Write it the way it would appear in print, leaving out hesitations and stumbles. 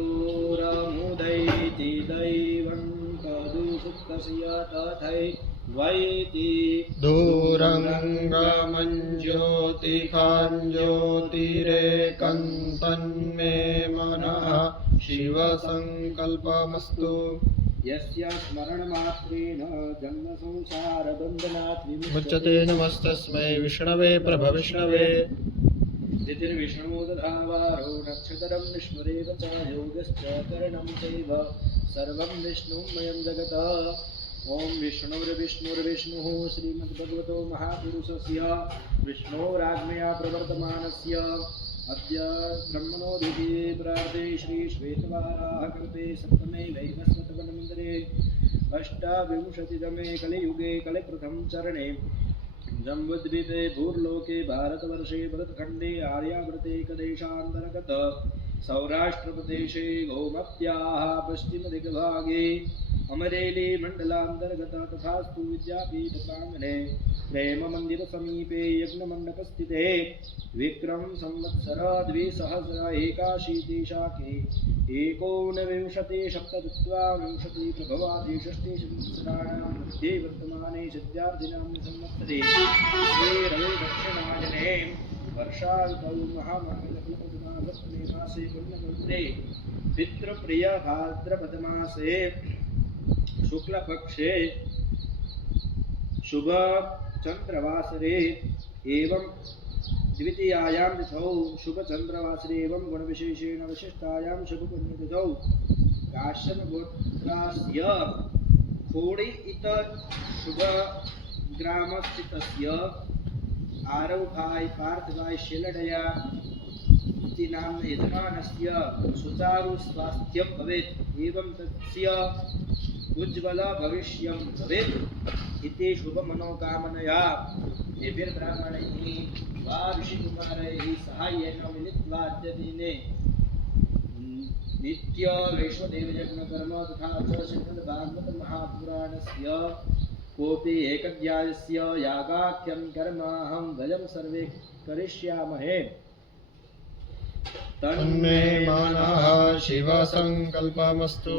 दूरमुदैति दैवं कदुसुप्तस्य तथैवैति दूरङ्गमञ्ज्योतिखाञ्ज्योतिरेकन्तन्मे मनः शिवसङ्कल्पमस्तु। यस्य स्मरणमात्रेण जन्मसंसारबन्धनात् मुच्यते। नमस्तस्मै विष्णवे प्रभविष्णवे। तिथिर्विष्णु दधावारो नक्षत्रं विष्णुरेव च योगश्च करणं चैव सर्वं विष्णुमयं जगत्। ॐ विष्णुर्विष्णुर्विष्णुः श्रीमद्भगवतो महापुरुषस्य विष्णोराज्ञया प्रवर्तमानस्य अद्य ब्रह्मणोदिते प्राते श्रीश्वेतवाराहकल्पे सप्तमे वैवस्वतवनमन्दिरे अष्टाविंशतितमे कलियुगे कलिप्रथम चरणे जम्बुद्वीपे भूर्लोके भारतवर्षे भरतखण्डे आर्यावर्ते कदेशान्तर्गत सौराष्ट्रप्रदेशे गोमत्याः पश्चिमदिग्भागे अमरेली मण्डलान्तर्गत तथास्तु विद्यापीठप्राङ्गणे प्रेममन्दिरसमीपे यज्ञमण्डपस्थिते विक्रम संवत्सर 2081 शाके 1970 प्रभवादि षष्ठी संवत्सराणां मध्ये वर्तमाने सिद्धार्थिनां संवत्सरे श्रीरविदक्षिणायने वर्षाऋतौ महामङ्गलफलप्रदमासप्तमे मासे पुण्यगोत्रे पितृप्रिय भाद्रपदमासे शुक्लपक्षे शुभ चंद्रवासरे एवं द्वितीयायां तिथौ शुभचंद्रवासरे एवं गुणविशेषेण विशिष्टायां शुभपुण्यतिथौ काश्यपगोत्रस्य खोडी इत शुभग्रामस्थितस्य आरवभाई पार्थभाई शेलडया इति नाम्न यजमानस्य सुचारु स्वास्थ्यं भवेत् एवं तस्य उज्ज्वल भविष्यं भवेत् इति शुभमनोकामनया देवीर्ब्राह्मणैः वा ऋषिकुमारैः साहाय्येन मिलित्वा अद्यदिने नित्य वैश्वदेवयज्ञकर्म तथा च श्रीमद्भागवतमहापुराणस्य कोऽपि एकध्यायस्य यागाख्यं कर्म अहं वयं सर्वे करिष्यामहे। तन्मे मनः शिवसङ्कल्पमस्तु।